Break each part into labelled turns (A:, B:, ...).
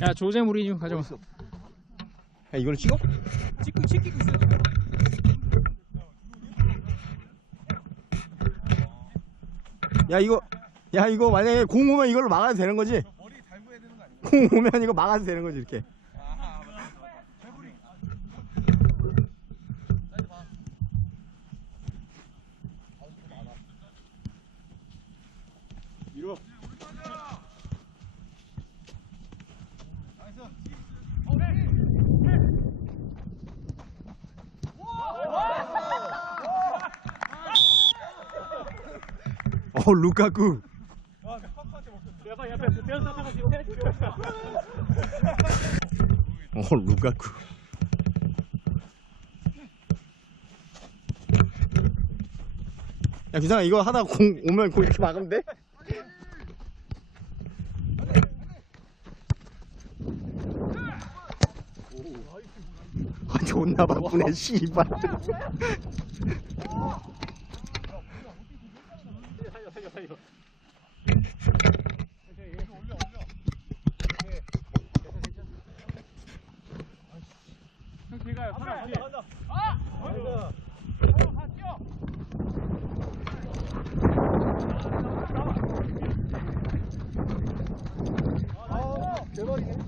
A: 야 조제 무리뉴 가져와.
B: 야 이걸 찍어?
A: 찍고 찍고 있어.
B: 야 이거 야 이거 만약에 공 오면 이걸로 막아도 되는 거지?
C: 머리 달고 해야 되는 거 아니야?
B: 공 오면 이거 막아도 되는 거지 이렇게
C: 아, 맞다, 맞다. 해부리. 사이드 봐. 아, 이거 많아.
B: 이거
C: 나이스.
B: 어 루카쿠. 어 루카쿠. 야 기상아 이거 하다가 공 오면 공 이렇게 막으면 돼? 아 존나 바쁘네 씨발
C: 아, 대박이네.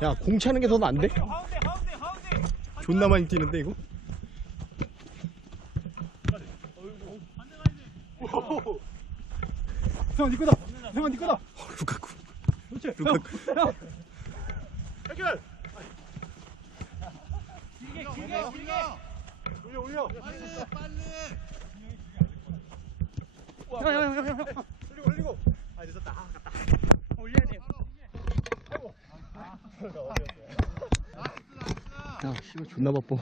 B: 야공 차는 게더
A: 가운데.
B: 존나 많이 뛰는데 이거?
A: 형, 니 거다. 형, 니 거다.
B: 어, 루카쿠
A: 그렇지.
B: 루카쿠
A: 형.
C: 해결.
A: 길게 길게 길게.
C: 올려, 올려. 빨리, 빨리.
A: 형, 형, 형, 형, 형.
C: 올리고, 올리고. 아, 늦었다. 아, 갔다.
A: 올려야 돼.
B: 야 씨발 존나 바빠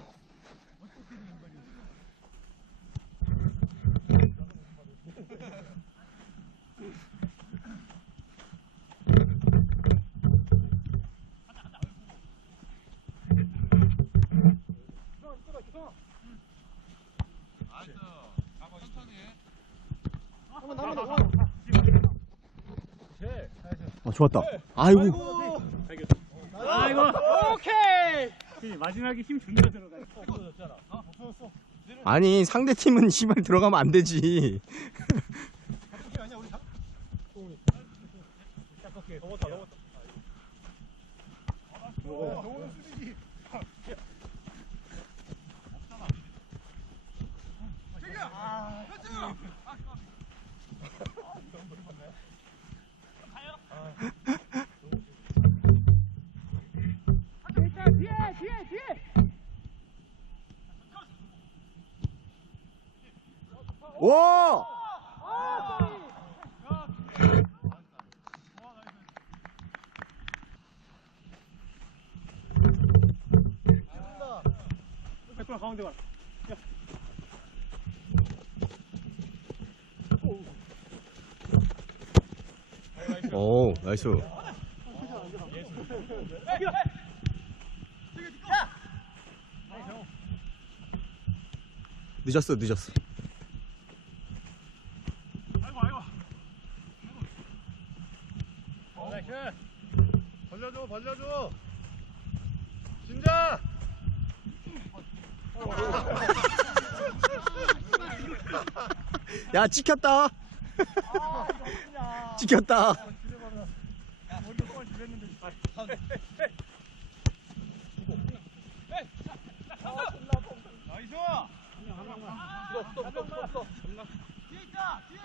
B: 아 좋았다 아이고
A: 아이고. 오케이. 마지막에 힘 존나 들어가.
B: 아니 상대 팀은 씨발 들어가면 안 되지.
C: 넘었다, 넘었다. 오,
A: 뒤에 뒤에.
B: 오!
A: 백돌 가운데 가.
B: 오 나이스 늦었어 늦었어.
C: 벌려줘, 벌려줘. 진자.
B: 야 찍혔다. 찍혔다.
C: 나이스. 이거 붙어, 붙어, 붙어, 붙어. 뒤에 있다, 뒤에.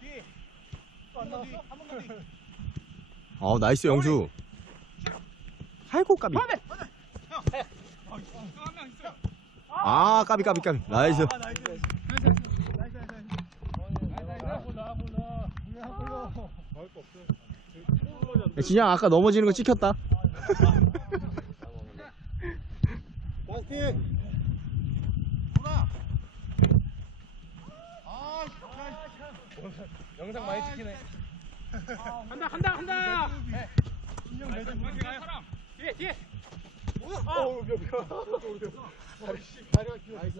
C: 뒤에. 한번 뒤, 한번 더 뒤.
B: 어 나이스 영수 아이고 까비 아 까비 까비 까비 나이스
C: 아.
B: 야, 진영 아까 넘어지는 거 찍혔다
C: 파이팅! 아, 영상 많이 찍히네.
A: 간다 간다 간다.
C: 신경 내지.
A: 사람. 뒤에 뒤에.
C: 어, 몇秒. 아이씨, 가려. 나이스.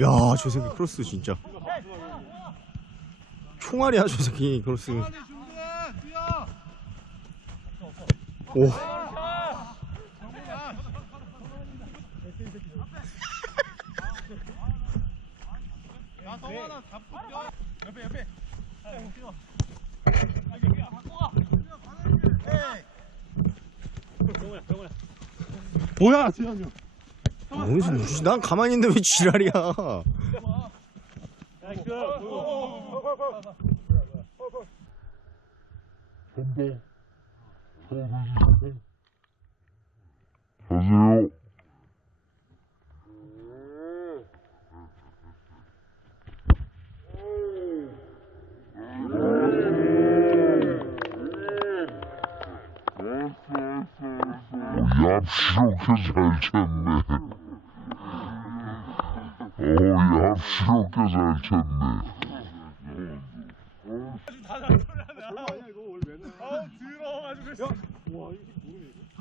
B: 야, 저 새끼 크로스 진짜. 총알이야, 저 새끼 크로스. 오.
C: 잡고 뛰어 옆에 옆에
A: 병원야 병원야
C: 뭐야 지현이
B: 무슨, 무슨, 난 가만히 있는데 왜 지랄이야.
A: 나이스
D: 가세요. 얍시럽게 잘 쳤네. 오, 얍시럽게 잘 쳤네.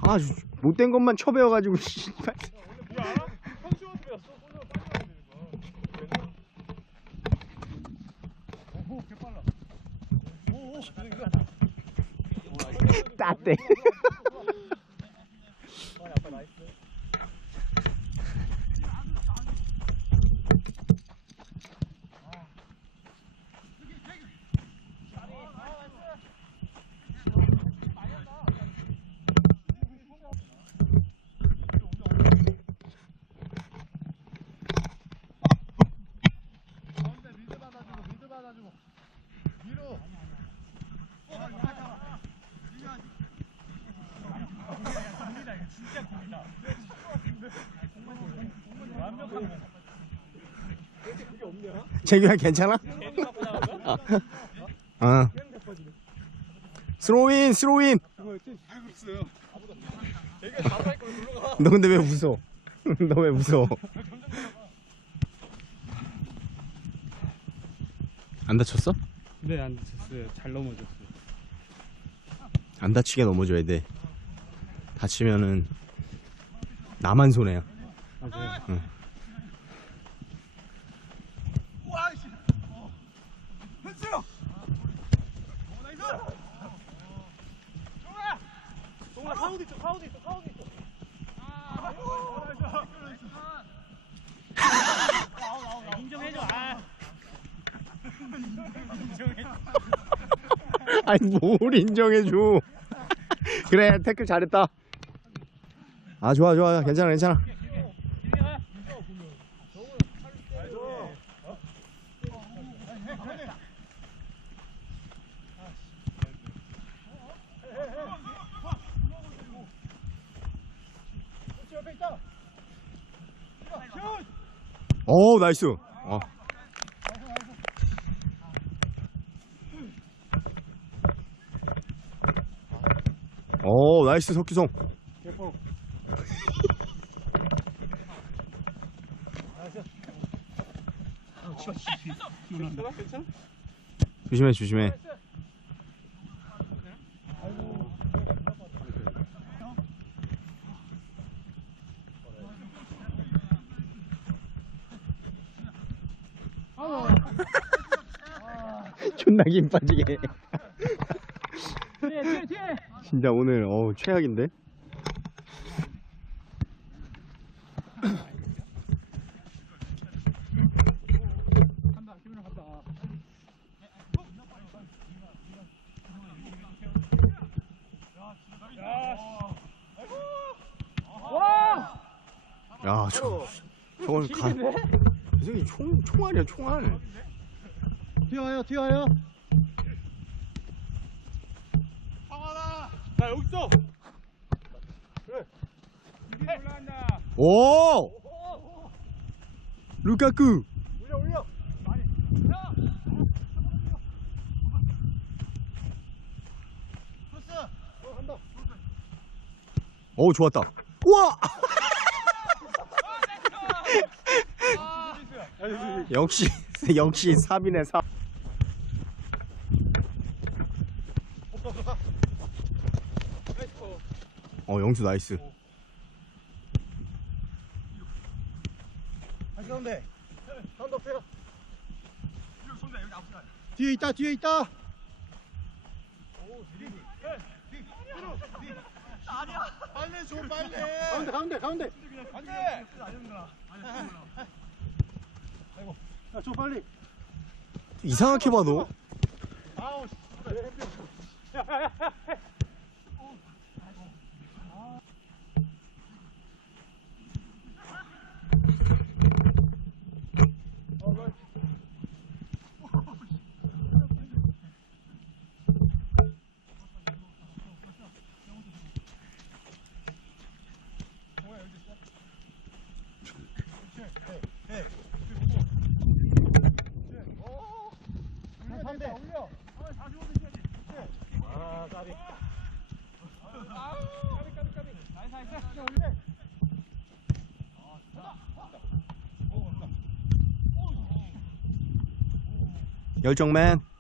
C: 아,
B: 못된 것만 쳐배워가지고, 씨발.
C: 야알아? 선수한테 배웠어 골로 빨리 가야 되는 거야 오 개빨라 오오
B: 따대.
C: 가운데 미드 받아주고 미드 받아주고 위로
B: 재규야, 괜찮아? 어. 스로인, 스로인. 너 근데 왜 웃어? 너 왜 웃어? 안 다쳤어?
A: 네 안 다쳤어요 잘 넘어졌어요
B: 안 다치게 넘어져야 돼. 다치면은 나만 손해야.
A: 맞아요
C: 와이씨 현수 오 나이스 종아 종아 가운데 있어 가운데 있어 가운데 있어
A: 인정해줘 아
B: 아니 뭘 인정해줘. 그래 태클 잘했다. 아 좋아 좋아 괜찮아 괜찮아. 오 나이스. 어. 오 나이스 석기성. 조심해 조심해. 존나 김 빠지게. 진짜 오늘 어 최악인데. 야, 저, 저건 가. 저 새끼 총, 총알이야, 총알.
C: 튀어요 튀어요 나 여기 있어.
A: 미리 올라간다.
B: 오! 루카쿠!
C: 올려 올려. 크로스 어. 간다.
B: 오, 좋았다. 우와! 역시, 역시 삽이네, 삽. 어 영수 나이스.
C: 다시 가운데. 가운데 없어요. 뒤에 있다 뒤에 있다. 네. 네. 네. 빨리 줘 빨리 가운데 가운데 가운데. 안돼 야줘 빨리.
B: 이상하게 봐도
C: 아우 야야야.
B: 열정맨.